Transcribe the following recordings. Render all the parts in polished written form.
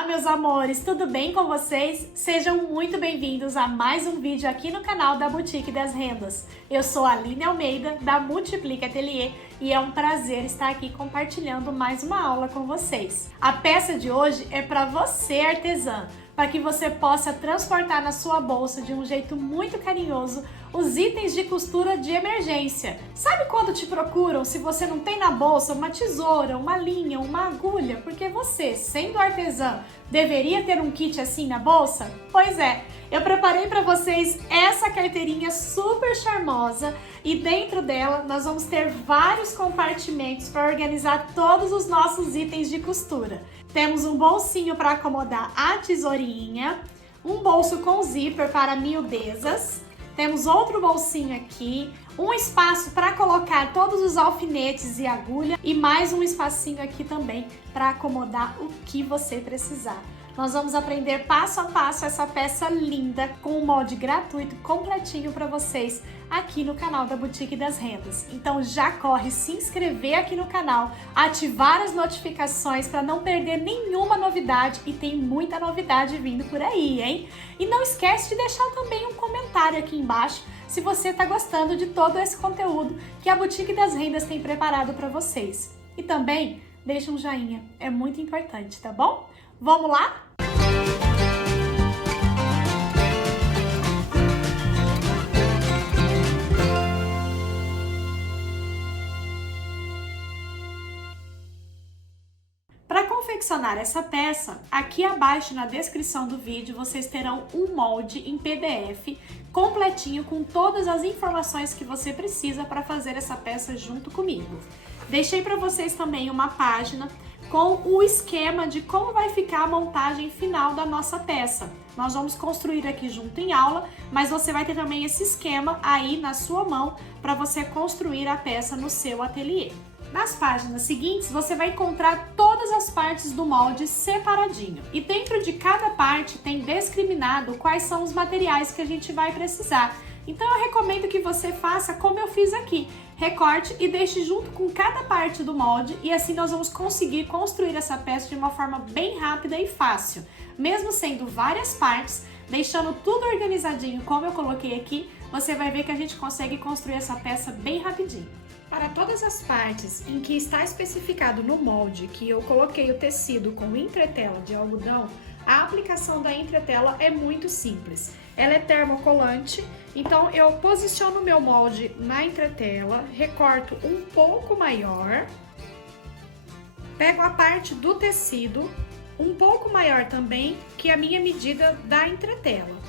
Olá, meus amores, tudo bem com vocês? Sejam muito bem-vindos a mais um vídeo aqui no canal da Boutique das Rendas. Eu sou a Aline Almeida, da Multiplique Ateliê, e é um prazer estar aqui compartilhando mais uma aula com vocês. A peça de hoje é para você, artesã, para que você possa transportar na sua bolsa de um jeito muito carinhoso os itens de costura de emergência. Sabe quando te procuram se você não tem na bolsa uma tesoura, uma linha, uma agulha? Porque você, sendo artesã, deveria ter um kit assim na bolsa? Pois é, eu preparei para vocês essa carteirinha super charmosa e dentro dela nós vamos ter vários compartimentos para organizar todos os nossos itens de costura. Temos um bolsinho para acomodar a tesourinha, um bolso com zíper para miudezas, temos outro bolsinho aqui, um espaço para colocar todos os alfinetes e agulha e mais um espacinho aqui também para acomodar o que você precisar. Nós vamos aprender passo a passo essa peça linda com um molde gratuito completinho para vocês aqui no canal da Boutique das Rendas. Então já corre se inscrever aqui no canal, ativar as notificações para não perder nenhuma novidade, e tem muita novidade vindo por aí, hein? E não esquece de deixar também um comentário aqui embaixo se você está gostando de todo esse conteúdo que a Boutique das Rendas tem preparado para vocês. E também deixa um joinha, é muito importante, tá bom? Vamos lá? Para confeccionar essa peça, aqui abaixo na descrição do vídeo vocês terão um molde em PDF completinho com todas as informações que você precisa para fazer essa peça junto comigo. Deixei para vocês também uma página com o esquema de como vai ficar a montagem final da nossa peça. Nós vamos construir aqui junto em aula, mas você vai ter também esse esquema aí na sua mão para você construir a peça no seu ateliê. Nas páginas seguintes, você vai encontrar todas as partes do molde separadinho. E dentro de cada parte tem discriminado quais são os materiais que a gente vai precisar. Então eu recomendo que você faça como eu fiz aqui. Recorte e deixe junto com cada parte do molde e assim nós vamos conseguir construir essa peça de uma forma bem rápida e fácil. Mesmo sendo várias partes, deixando tudo organizadinho como eu coloquei aqui, você vai ver que a gente consegue construir essa peça bem rapidinho. Para todas as partes em que está especificado no molde que eu coloquei o tecido com entretela de algodão, a aplicação da entretela é muito simples. Ela é termocolante, então eu posiciono o meu molde na entretela, recorto um pouco maior, pego a parte do tecido um pouco maior também que a minha medida da entretela.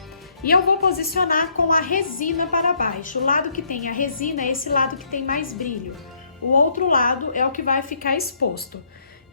E eu vou posicionar com a resina para baixo. O lado que tem a resina é esse lado que tem mais brilho. O outro lado é o que vai ficar exposto.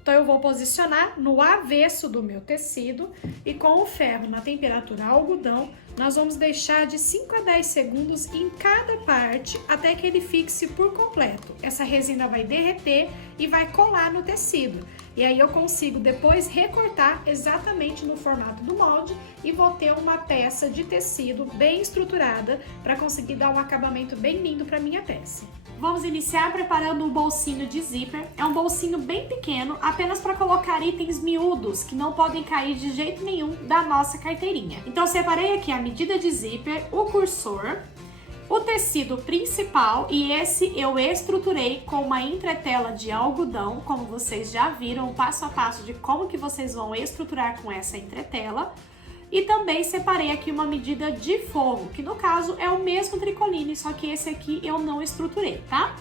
Então eu vou posicionar no avesso do meu tecido e com o ferro na temperatura algodão, nós vamos deixar de 5 a 10 segundos em cada parte até que ele fixe por completo. Essa resina vai derreter e vai colar no tecido. E aí eu consigo depois recortar exatamente no formato do molde e vou ter uma peça de tecido bem estruturada para conseguir dar um acabamento bem lindo para minha peça. Vamos iniciar preparando um bolsinho de zíper. É um bolsinho bem pequeno, apenas para colocar itens miúdos que não podem cair de jeito nenhum da nossa carteirinha. Então eu separei aqui a medida de zíper, o cursor, o tecido principal, e esse eu estruturei com uma entretela de algodão, como vocês já viram o passo a passo de como que vocês vão estruturar com essa entretela. E também separei aqui uma medida de forro, que no caso é o mesmo tricoline, só que esse aqui eu não estruturei, tá?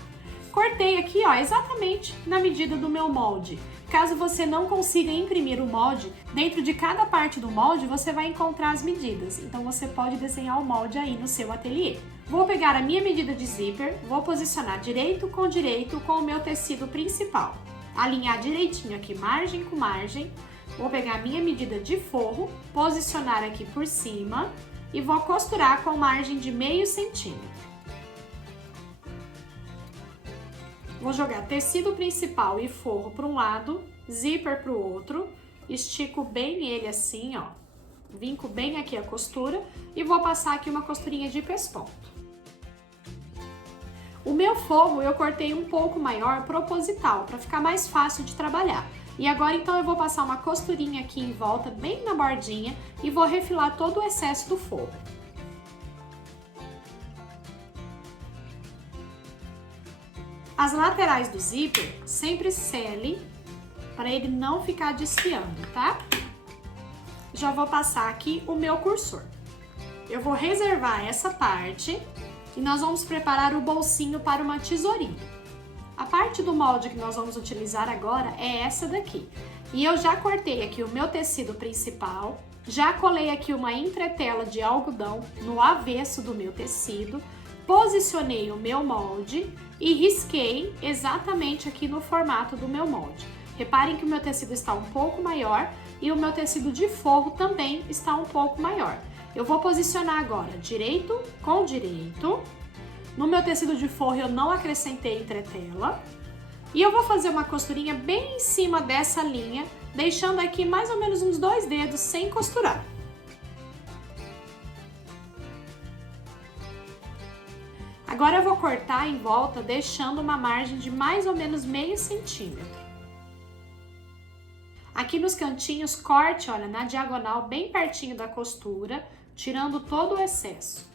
Cortei aqui, ó, exatamente na medida do meu molde. Caso você não consiga imprimir o molde, dentro de cada parte do molde você vai encontrar as medidas. Então você pode desenhar o molde aí no seu ateliê. Vou pegar a minha medida de zíper, vou posicionar direito com o meu tecido principal. Alinhar direitinho aqui, margem com margem. Vou pegar a minha medida de forro, posicionar aqui por cima e vou costurar com margem de meio centímetro. Vou jogar tecido principal e forro para um lado, zíper para o outro, estico bem ele assim, ó, vinco bem aqui a costura e vou passar aqui uma costurinha de pesponto. O meu forro eu cortei um pouco maior proposital, para ficar mais fácil de trabalhar. E agora então eu vou passar uma costurinha aqui em volta, bem na bordinha, e vou refilar todo o excesso do forro. As laterais do zíper sempre sele para ele não ficar desfiando, tá? Já vou passar aqui o meu cursor. Eu vou reservar essa parte e nós vamos preparar o bolsinho para uma tesourinha. A parte do molde que nós vamos utilizar agora é essa daqui. E eu já cortei aqui o meu tecido principal, já colei aqui uma entretela de algodão no avesso do meu tecido, posicionei o meu molde e risquei exatamente aqui no formato do meu molde. Reparem que o meu tecido está um pouco maior e o meu tecido de forro também está um pouco maior. Eu vou posicionar agora direito com direito. No meu tecido de forro eu não acrescentei entretela. E eu vou fazer uma costurinha bem em cima dessa linha, deixando aqui mais ou menos uns 2 dedos sem costurar. Agora eu vou cortar em volta, deixando uma margem de mais ou menos meio centímetro. Aqui nos cantinhos, corte, olha, na diagonal, bem pertinho da costura, tirando todo o excesso.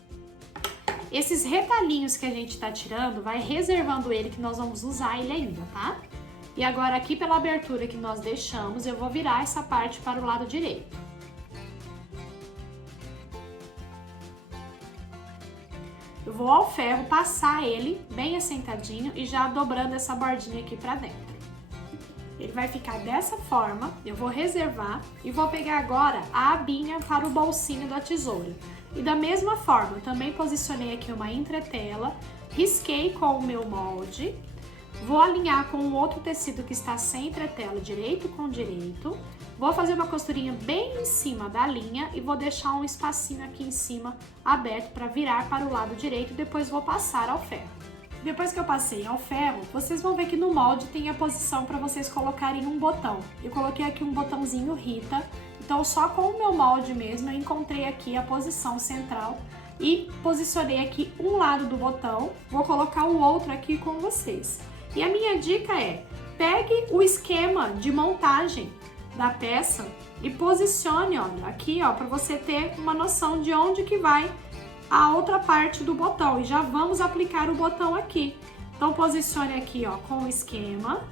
Esses retalhinhos que a gente tá tirando, vai reservando ele, que nós vamos usar ele ainda, tá? E agora aqui pela abertura que nós deixamos, eu vou virar essa parte para o lado direito. Eu vou ao ferro passar ele bem assentadinho e já dobrando essa bordinha aqui pra dentro. Ele vai ficar dessa forma, eu vou reservar e vou pegar agora a abinha para o bolsinho da tesoura. E da mesma forma, eu também posicionei aqui uma entretela, risquei com o meu molde, vou alinhar com o outro tecido que está sem entretela, direito com direito, vou fazer uma costurinha bem em cima da linha e vou deixar um espacinho aqui em cima aberto para virar para o lado direito e depois vou passar ao ferro. Depois que eu passei ao ferro, vocês vão ver que no molde tem a posição para vocês colocarem um botão. Eu coloquei aqui um botãozinho Rita, então só com o meu molde mesmo eu encontrei aqui a posição central e posicionei aqui um lado do botão, vou colocar o outro aqui com vocês. E a minha dica é, pegue o esquema de montagem da peça e posicione, olha, aqui ó, para você ter uma noção de onde que vai a outra parte do botão e já vamos aplicar o botão aqui. Então posicione aqui ó, com o esquema,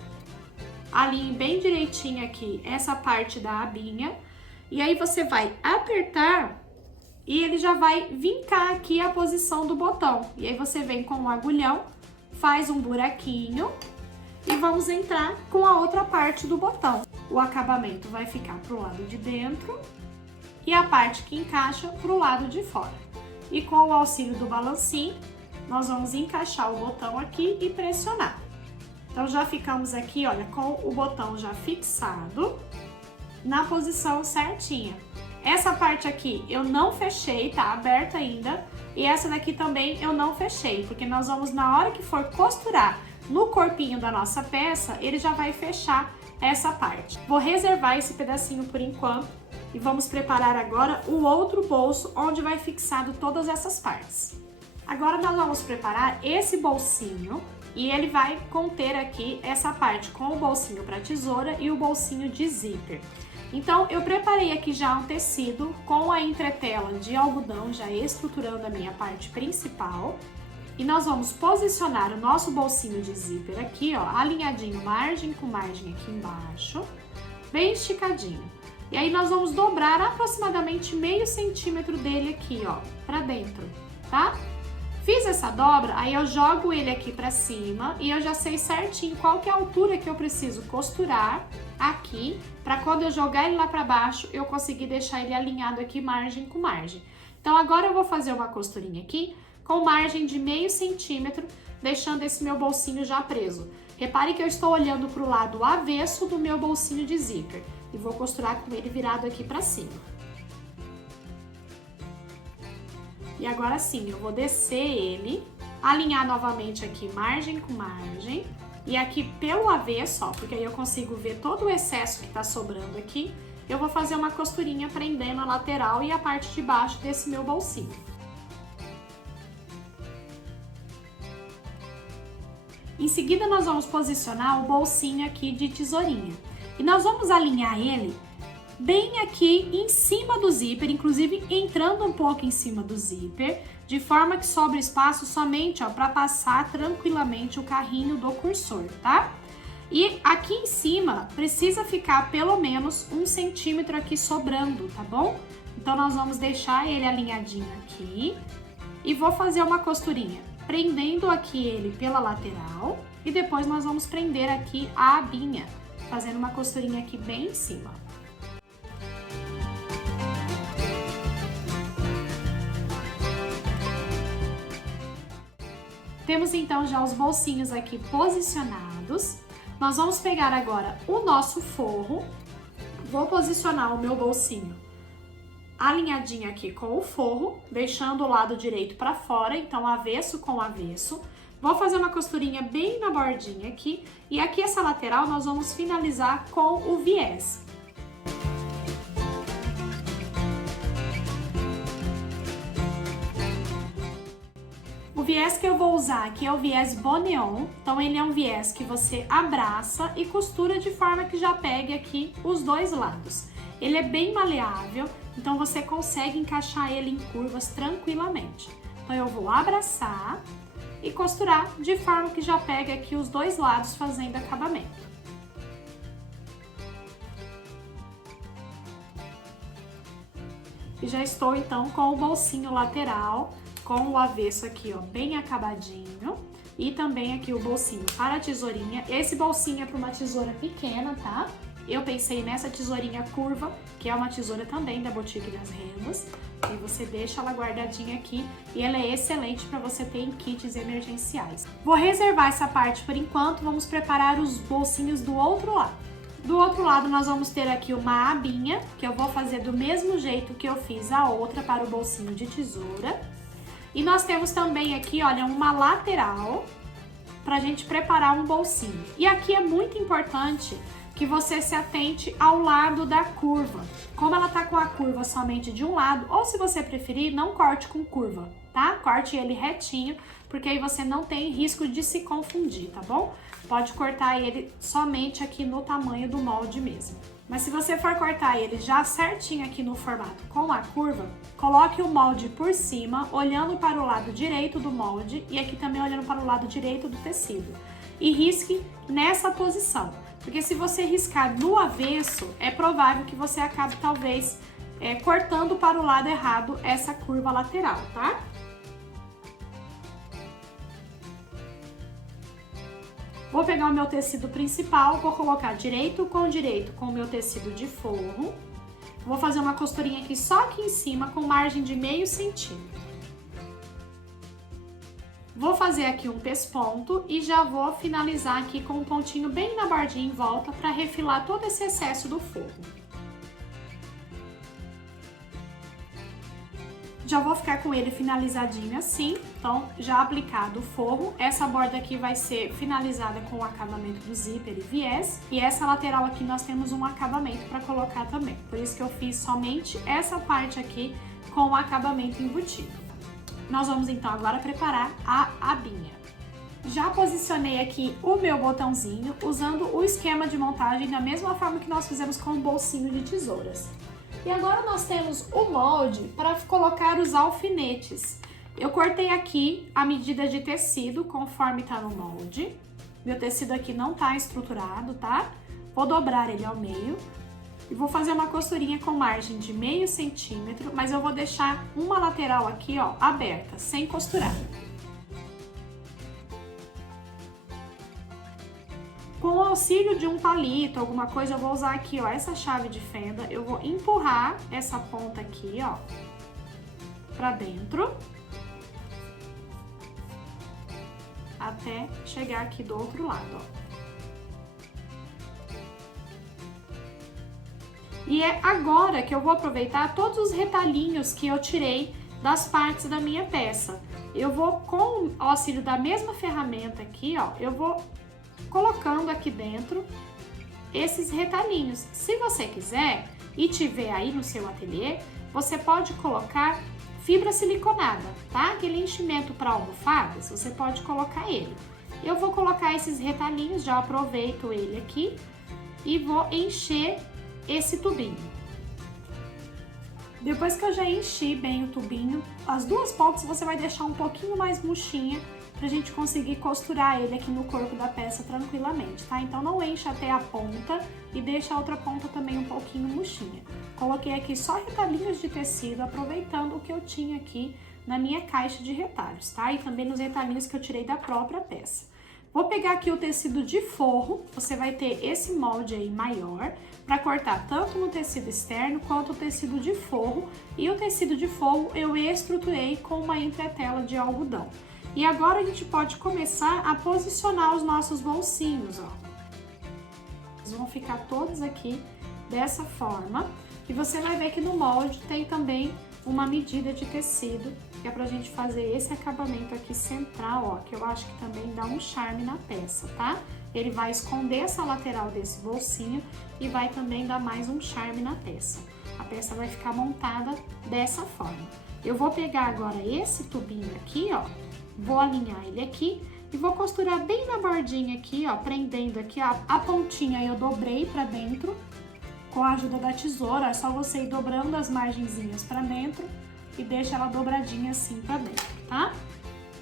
alinhe bem direitinho aqui essa parte da abinha e aí você vai apertar e ele já vai vincar aqui a posição do botão. E aí você vem com o agulhão, faz um buraquinho e vamos entrar com a outra parte do botão. O acabamento vai ficar pro lado de dentro e a parte que encaixa pro lado de fora. E com o auxílio do balancinho, nós vamos encaixar o botão aqui e pressionar. Então já ficamos aqui, olha, com o botão já fixado na posição certinha. Essa parte aqui eu não fechei, tá aberta ainda. E essa daqui também eu não fechei, porque nós vamos, na hora que for costurar no corpinho da nossa peça, ele já vai fechar essa parte. Vou reservar esse pedacinho por enquanto. E vamos preparar agora o outro bolso, onde vai fixado todas essas partes. Agora nós vamos preparar esse bolsinho e ele vai conter aqui essa parte com o bolsinho para tesoura e o bolsinho de zíper. Então eu preparei aqui já um tecido com a entretela de algodão, já estruturando a minha parte principal. E nós vamos posicionar o nosso bolsinho de zíper aqui, ó, alinhadinho, margem com margem aqui embaixo, bem esticadinho. E aí nós vamos dobrar aproximadamente meio centímetro dele aqui, ó, pra dentro, tá? Fiz essa dobra, aí eu jogo ele aqui pra cima e eu já sei certinho qual que é a altura que eu preciso costurar aqui, pra quando eu jogar ele lá pra baixo, eu conseguir deixar ele alinhado aqui margem com margem. Então agora eu vou fazer uma costurinha aqui com margem de meio centímetro, deixando esse meu bolsinho já preso. Repare que eu estou olhando pro lado avesso do meu bolsinho de zíper. E vou costurar com ele virado aqui pra cima. E agora sim, eu vou descer ele, alinhar novamente aqui margem com margem. E aqui pelo avesso, ó, porque aí eu consigo ver todo o excesso que tá sobrando aqui. Eu vou fazer uma costurinha prendendo a lateral e a parte de baixo desse meu bolsinho. Em seguida, nós vamos posicionar o bolsinho aqui de tesourinha. E nós vamos alinhar ele bem aqui em cima do zíper, inclusive entrando um pouco em cima do zíper, de forma que sobre espaço somente para passar tranquilamente o carrinho do cursor, tá? E aqui em cima precisa ficar pelo menos 1 centímetro aqui sobrando, tá bom? Então nós vamos deixar ele alinhadinho aqui e vou fazer uma costurinha, prendendo aqui ele pela lateral e depois nós vamos prender aqui a abinha, fazendo uma costurinha aqui bem em cima. Temos então já os bolsinhos aqui posicionados. Nós vamos pegar agora o nosso forro. Vou posicionar o meu bolsinho alinhadinho aqui com o forro, deixando o lado direito para fora, então avesso com avesso. Vou fazer uma costurinha bem na bordinha aqui e aqui essa lateral nós vamos finalizar com o viés. O viés que eu vou usar aqui é o viés Boneon, então ele é um viés que você abraça e costura de forma que já pegue aqui os dois lados. Ele é bem maleável, então você consegue encaixar ele em curvas tranquilamente. Então eu vou abraçar e costurar de forma que já pegue aqui os dois lados fazendo acabamento. E já estou então com o bolsinho lateral, com o avesso aqui, ó, bem acabadinho. E também aqui o bolsinho para a tesourinha. Esse bolsinho é para uma tesoura pequena, tá? Eu pensei nessa tesourinha curva, que é uma tesoura também da Boutique das Rendas. E você deixa ela guardadinha aqui e ela é excelente para você ter em kits emergenciais. Vou reservar essa parte por enquanto, vamos preparar os bolsinhos do outro lado. Do outro lado nós vamos ter aqui uma abinha, que eu vou fazer do mesmo jeito que eu fiz a outra para o bolsinho de tesoura. E nós temos também aqui, olha, uma lateral pra gente preparar um bolsinho. E aqui é muito importante que você se atente ao lado da curva. Como ela tá com a curva somente de um lado, ou se você preferir, não corte com curva, tá? Corte ele retinho, porque aí você não tem risco de se confundir, tá bom? Pode cortar ele somente aqui no tamanho do molde mesmo. Mas se você for cortar ele já certinho aqui no formato com a curva, coloque o molde por cima, olhando para o lado direito do molde e aqui também olhando para o lado direito do tecido. E risque nessa posição, porque se você riscar no avesso, é provável que você acabe talvez cortando para o lado errado essa curva lateral, tá? Vou pegar o meu tecido principal, vou colocar direito com o meu tecido de forro. Vou fazer uma costurinha aqui só aqui em cima com margem de meio centímetro. Vou fazer aqui um pesponto e já vou finalizar aqui com um pontinho bem na bordinha em volta para refilar todo esse excesso do forro. Já vou ficar com ele finalizadinho assim, então já aplicado o forro. Essa borda aqui vai ser finalizada com o acabamento do zíper e viés. E essa lateral aqui nós temos um acabamento para colocar também. Por isso que eu fiz somente essa parte aqui com o acabamento embutido. Nós vamos então agora preparar a abinha. Já posicionei aqui o meu botãozinho usando o esquema de montagem da mesma forma que nós fizemos com o bolsinho de tesouras. E agora nós temos o molde para colocar os alfinetes. Eu cortei aqui a medida de tecido conforme tá no molde. Meu tecido aqui não tá estruturado, tá? Vou dobrar ele ao meio e vou fazer uma costurinha com margem de meio centímetro, mas eu vou deixar uma lateral aqui, ó, aberta, sem costurar. Com o auxílio de um palito, alguma coisa, eu vou usar aqui, ó, essa chave de fenda. Eu vou empurrar essa ponta aqui, ó, pra dentro. Até chegar aqui do outro lado, ó. E é agora que eu vou aproveitar todos os retalhinhos que eu tirei das partes da minha peça. Eu vou, com o auxílio da mesma ferramenta aqui, ó, eu vou colocando aqui dentro esses retalhinhos. Se você quiser e tiver aí no seu ateliê, você pode colocar fibra siliconada, tá? Aquele enchimento para almofadas, você pode colocar ele. Eu vou colocar esses retalhinhos, já aproveito ele aqui e vou encher esse tubinho. Depois que eu já enchi bem o tubinho, as duas pontas você vai deixar um pouquinho mais murchinha pra gente conseguir costurar ele aqui no corpo da peça tranquilamente, tá? Então não enche até a ponta e deixa a outra ponta também um pouquinho murchinha. Coloquei aqui só retalhinhos de tecido, aproveitando o que eu tinha aqui na minha caixa de retalhos, tá? E também nos retalhinhos que eu tirei da própria peça. Vou pegar aqui o tecido de forro, você vai ter esse molde aí maior, para cortar tanto no tecido externo quanto o tecido de forro. E o tecido de forro eu estruturei com uma entretela de algodão. E agora a gente pode começar a posicionar os nossos bolsinhos, ó. Eles vão ficar todos aqui dessa forma. E você vai ver que no molde tem também uma medida de tecido, que é pra gente fazer esse acabamento aqui central, ó, que eu acho que também dá um charme na peça, tá? Ele vai esconder essa lateral desse bolsinho e vai também dar mais um charme na peça. A peça vai ficar montada dessa forma. Eu vou pegar agora esse tubinho aqui, ó, vou alinhar ele aqui e vou costurar bem na bordinha aqui, ó, prendendo aqui, ó, a pontinha eu dobrei pra dentro. Com a ajuda da tesoura, é só você ir dobrando as margenzinhas pra dentro e deixa ela dobradinha assim pra dentro, tá?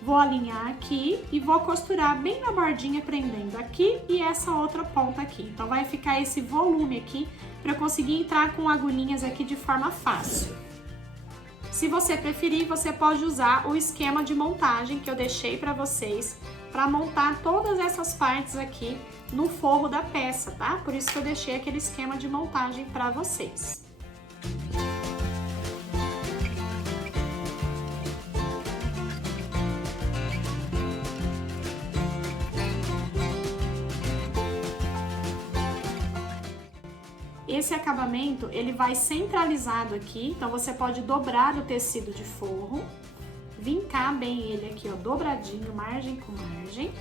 Vou alinhar aqui e vou costurar bem na bordinha, prendendo aqui e essa outra ponta aqui. Então vai ficar esse volume aqui pra eu conseguir entrar com agulhinhas aqui de forma fácil. Se você preferir, você pode usar o esquema de montagem que eu deixei pra vocês, para montar todas essas partes aqui no forro da peça, tá? Por isso que eu deixei aquele esquema de montagem para vocês. Esse acabamento, ele vai centralizado aqui, então você pode dobrar o tecido de forro, vincar bem ele aqui, ó, dobradinho, margem com margem,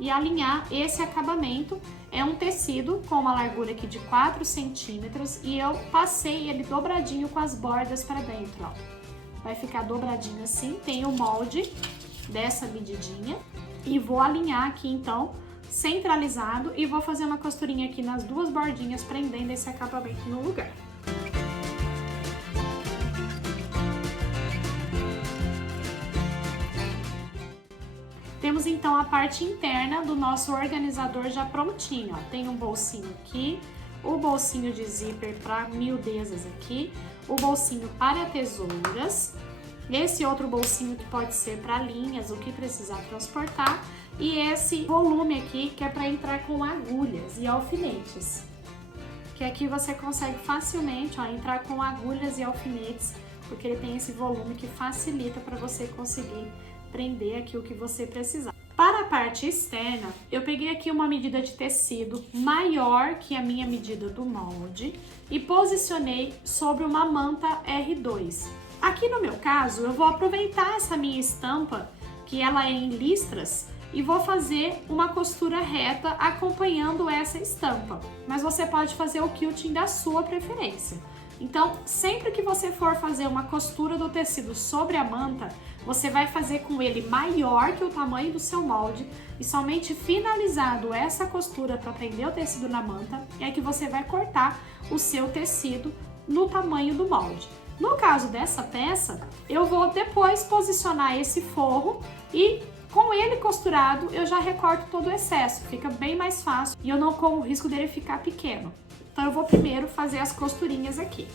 e alinhar esse acabamento. É um tecido com uma largura aqui de 4 centímetros e eu passei ele dobradinho com as bordas para dentro, ó. Vai ficar dobradinho assim, tem o molde dessa medidinha e vou alinhar aqui então, centralizado, e vou fazer uma costurinha aqui nas duas bordinhas, prendendo esse acabamento no lugar. Temos então a parte interna do nosso organizador já prontinho, ó. Tem um bolsinho aqui, o bolsinho de zíper para miudezas aqui, o bolsinho para tesouras, esse outro bolsinho que pode ser para linhas, o que precisar transportar, e esse volume aqui que é para entrar com agulhas e alfinetes, que aqui você consegue facilmente, ó, entrar com agulhas e alfinetes, porque ele tem esse volume que facilita para você conseguir prender aqui o que você precisar. Para a parte externa, eu peguei aqui uma medida de tecido maior que a minha medida do molde e posicionei sobre uma manta R2. Aqui no meu caso, eu vou aproveitar essa minha estampa, que ela é em listras, e vou fazer uma costura reta acompanhando essa estampa. Mas você pode fazer o quilting da sua preferência. Então, sempre que você for fazer uma costura do tecido sobre a manta, você vai fazer com ele maior que o tamanho do seu molde e somente finalizado essa costura para prender o tecido na manta, é que você vai cortar o seu tecido no tamanho do molde. No caso dessa peça, eu vou depois posicionar esse forro e com ele costurado eu já recorto todo o excesso, fica bem mais fácil e eu não corro o risco dele ficar pequeno. Então eu vou primeiro fazer as costurinhas aqui.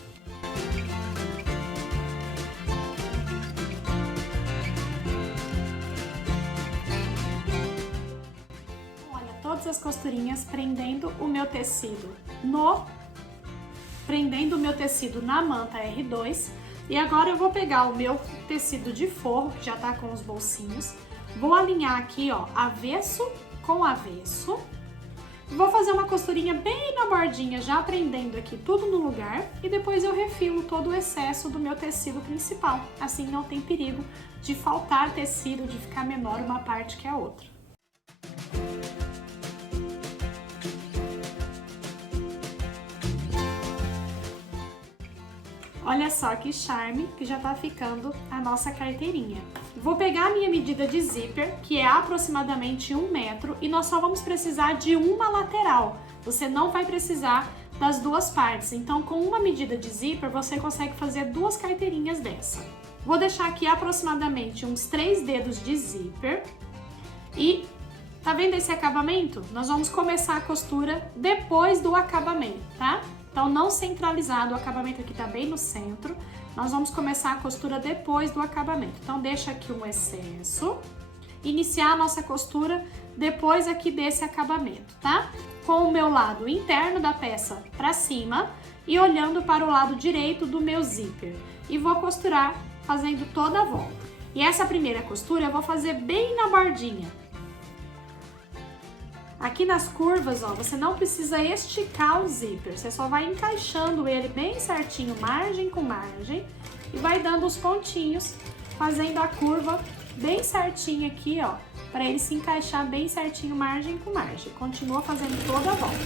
Olha, todas as costurinhas prendendo o meu tecido na manta R2. E agora eu vou pegar o meu tecido de forro, que já tá com os bolsinhos, vou alinhar aqui, ó, avesso com avesso. Vou fazer uma costurinha bem na bordinha, já prendendo aqui tudo no lugar, e depois eu refilo todo o excesso do meu tecido principal. Assim não tem perigo de faltar tecido, de ficar menor uma parte que a outra. Olha só que charme que já tá ficando a nossa carteirinha. Vou pegar a minha medida de zíper, que é aproximadamente 1 metro, e nós só vamos precisar de uma lateral, você não vai precisar das duas partes. Então, com uma medida de zíper, você consegue fazer 2 carteirinhas dessa. Vou deixar aqui aproximadamente uns 3 dedos de zíper e tá vendo esse acabamento? Nós vamos começar a costura depois do acabamento, tá? Então, não centralizado, o acabamento aqui tá bem no centro. Nós vamos começar a costura depois do acabamento. Então, deixa aqui um excesso. Iniciar a nossa costura depois aqui desse acabamento, tá? Com o meu lado interno da peça pra cima e olhando para o lado direito do meu zíper. E vou costurar fazendo toda a volta. E essa primeira costura eu vou fazer bem na bordinha. Aqui nas curvas, ó, você não precisa esticar o zíper, você só vai encaixando ele bem certinho, margem com margem, e vai dando os pontinhos, fazendo a curva bem certinho aqui, ó, para ele se encaixar bem certinho, margem com margem. Continua fazendo toda a volta.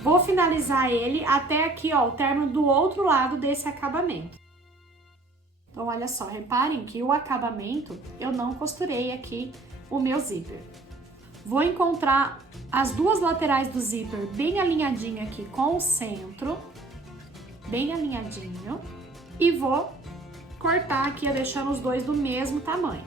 Vou finalizar ele até aqui, ó, o término do outro lado desse acabamento. Então, olha só, reparem que o acabamento, eu não costurei aqui o meu zíper. Vou encontrar as duas laterais do zíper bem alinhadinho aqui com o centro, bem alinhadinho, e vou cortar aqui, deixando os dois do mesmo tamanho.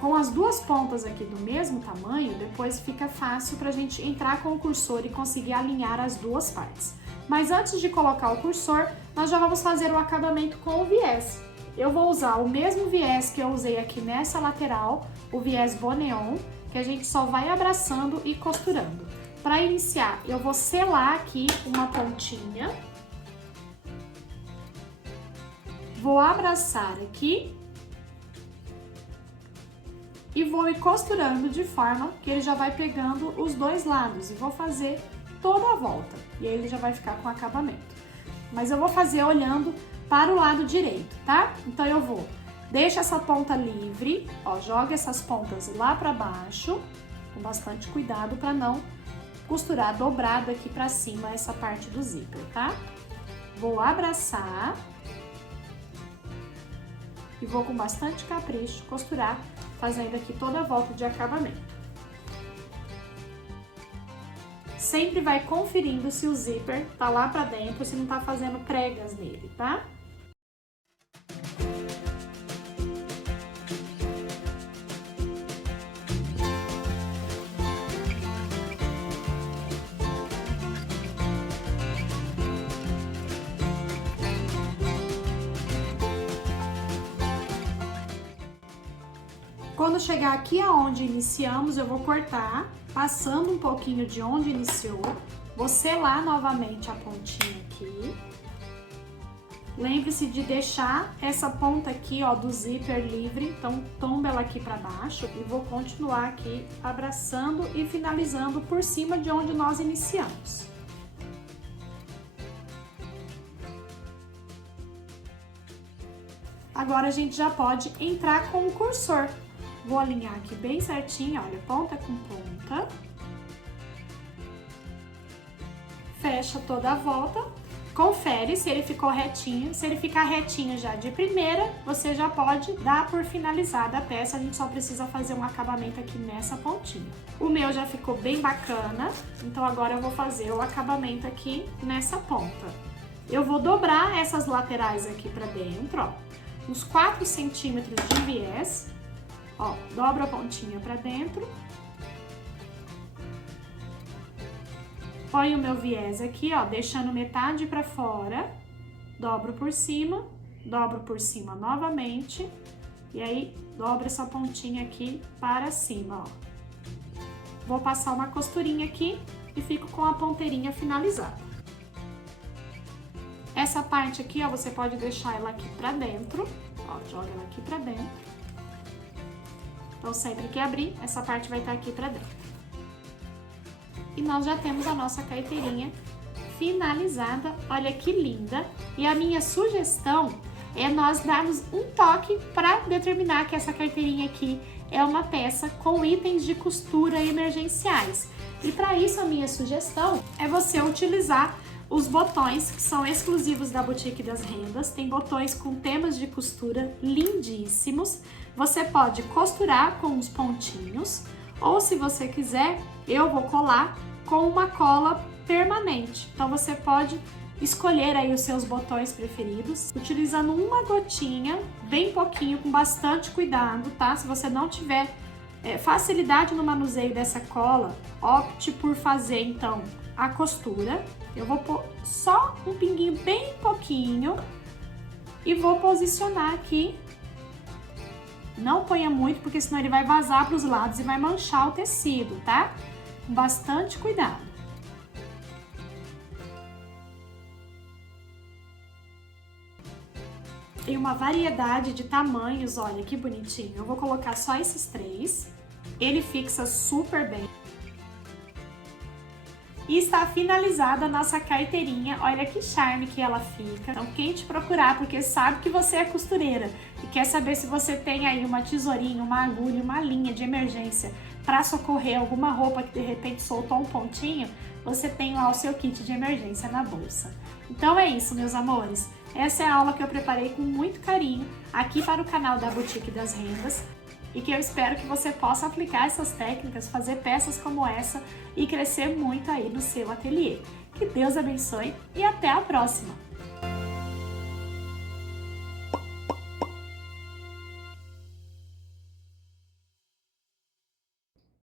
Com as duas pontas aqui do mesmo tamanho, depois fica fácil pra gente entrar com o cursor e conseguir alinhar as duas partes. Mas antes de colocar o cursor, nós já vamos fazer o acabamento com o viés. Eu vou usar o mesmo viés que eu usei aqui nessa lateral, o viés Boneon, que a gente só vai abraçando e costurando. Para iniciar, eu vou selar aqui uma pontinha. Vou abraçar aqui. E vou ir costurando de forma que ele já vai pegando os dois lados. E vou fazer toda a volta. E aí ele já vai ficar com acabamento. Mas eu vou fazer olhando para o lado direito, tá? Então, eu vou, deixa essa ponta livre, ó, joga essas pontas lá pra baixo, com bastante cuidado para não costurar dobrado aqui pra cima essa parte do zíper, tá? Vou abraçar e vou com bastante capricho costurar, fazendo aqui toda a volta de acabamento. Sempre vai conferindo se o zíper tá lá pra dentro, se não tá fazendo pregas nele, tá? Quando chegar aqui aonde iniciamos, eu vou cortar, passando um pouquinho de onde iniciou, vou selar novamente a pontinha aqui. Lembre-se de deixar essa ponta aqui, ó, do zíper livre, então tomba ela aqui pra baixo e vou continuar aqui abraçando e finalizando por cima de onde nós iniciamos. Agora a gente já pode entrar com o cursor. Vou alinhar aqui bem certinho, olha, ponta com ponta. Fecha toda a volta. Confere se ele ficou retinho. Se ele ficar retinho já de primeira, você já pode dar por finalizada a peça. A gente só precisa fazer um acabamento aqui nessa pontinha. O meu já ficou bem bacana, então agora eu vou fazer o acabamento aqui nessa ponta. Eu vou dobrar essas laterais aqui pra dentro, ó, uns 4 centímetros de viés. Ó, dobro a pontinha pra dentro. Põe o meu viés aqui, ó, deixando metade pra fora. Dobro por cima novamente. E aí, dobro essa pontinha aqui para cima, ó. Vou passar uma costurinha aqui e fico com a ponteirinha finalizada. Essa parte aqui, ó, você pode deixar ela aqui pra dentro. Ó, joga ela aqui pra dentro. Então, sempre que abrir, essa parte vai estar aqui pra dentro. E nós já temos a nossa carteirinha finalizada. Olha que linda! E a minha sugestão é nós darmos um toque para determinar que essa carteirinha aqui é uma peça com itens de costura emergenciais. E para isso, a minha sugestão é você utilizar os botões que são exclusivos da Boutique das Rendas. Tem botões com temas de costura lindíssimos. Você pode costurar com os pontinhos ou, se você quiser, eu vou colar com uma cola permanente. Então você pode escolher aí os seus botões preferidos, utilizando uma gotinha, bem pouquinho, com bastante cuidado, tá? Se você não tiver facilidade no manuseio dessa cola, opte por fazer então a costura. Eu vou pôr só um pinguinho bem pouquinho e vou posicionar aqui. Não ponha muito, porque senão ele vai vazar para os lados e vai manchar o tecido, tá? Com bastante cuidado. Tem uma variedade de tamanhos, olha que bonitinho. Eu vou colocar só esses 3. Ele fixa super bem. E está finalizada a nossa carteirinha. Olha que charme que ela fica. Então, quem te procurar, porque sabe que você é costureira e quer saber se você tem aí uma tesourinha, uma agulha, uma linha de emergência para socorrer alguma roupa que de repente soltou um pontinho, você tem lá o seu kit de emergência na bolsa. Então é isso, meus amores. Essa é a aula que eu preparei com muito carinho aqui para o canal da Boutique das Rendas e que eu espero que você possa aplicar essas técnicas, fazer peças como essa e crescer muito aí no seu ateliê. Que Deus abençoe e até a próxima!